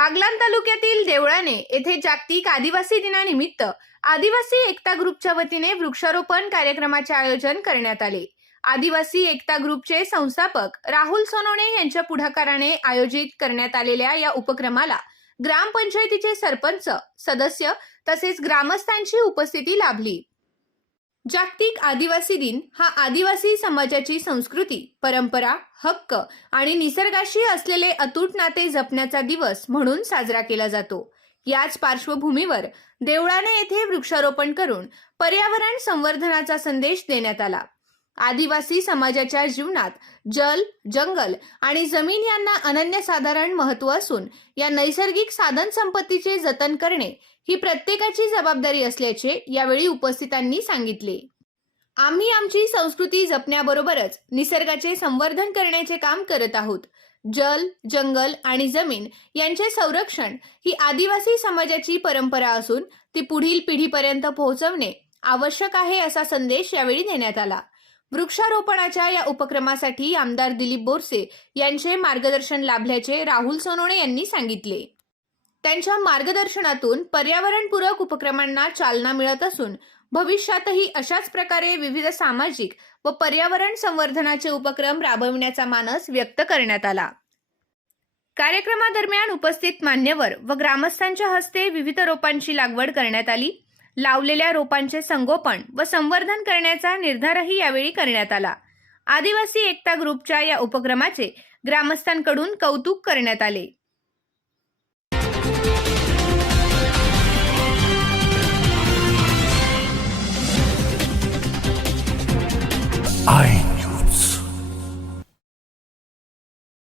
बागलाण तालुक्यातील देवळाणे येथे जागतिक आदिवासी दिनानिमित्त आदिवासी एकता ग्रुपच्या वतीने वृक्षारोपण कार्यक्रमाचे आयोजन करण्यात आले। आदिवासी एकता ग्रुपचे संस्थापक राहुल सोनवणे यांच्या पुढाकाराने आयोजित करण्यात आलेल्या या उपक्रमाला ग्रामपंचायतीचे सरपंच, सदस्य तसेच ग्रामस्थांची उपस्थिती लाभली। जागतिक आदिवासी दिन हा आदिवासी समाजाची संस्कृती, परंपरा, हक्क आणि निसर्गाशी असलेले अतूट नाते जपण्याचा दिवस म्हणून साजरा केला जातो। याच पार्श्वभूमीवर देवळाणे येथे वृक्षारोपण करून पर्यावरण संवर्धनाचा संदेश देण्यात आला। आदिवासी समाजाच्या जीवनात जल, जंगल आणि जमीन यांना अनन्यसाधारण महत्त्व असून या नैसर्गिक साधन संपत्तीचे जतन करणे ही प्रत्येकाची जबाबदारी असल्याचे यावेळी उपस्थितांनी सांगितले। आम्ही आमची संस्कृती जपण्याबरोबरच निसर्गाचे संवर्धन करण्याचे काम करत आहोत। जल, जंगल आणि जमीन यांचे संरक्षण ही आदिवासी समाजाची परंपरा असून ती पुढील पिढीपर्यंत पोहोचवणे आवश्यक आहे असा संदेश यावेळी देण्यात आला। वृक्षारोपणाच्या या उपक्रमासाठी आमदार दिलीप बोरसे यांचे मार्गदर्शन लाभल्याचे राहुल सोनवणे यांनी सांगितले। त्यांच्या मार्गदर्शनातून पर्यावरणपूरक उपक्रमांना चालना मिळत असून भविष्यातही अशाच प्रकारे विविध सामाजिक व पर्यावरण संवर्धनाचे उपक्रम राबविण्याचा मानस व्यक्त करण्यात आला। कार्यक्रमादरम्यान उपस्थित मान्यवर व ग्रामस्थांच्या हस्ते विविध रोपांची लागवड करण्यात आली। लावलेल्या रोपांचे संगोपन व संवर्धन करण्याचा निर्धारही यावेळी करण्यात आला। आदिवासी एकता ग्रुपच्या या उपक्रमाचे ग्रामस्थांकडून कौतुक करण्यात आले।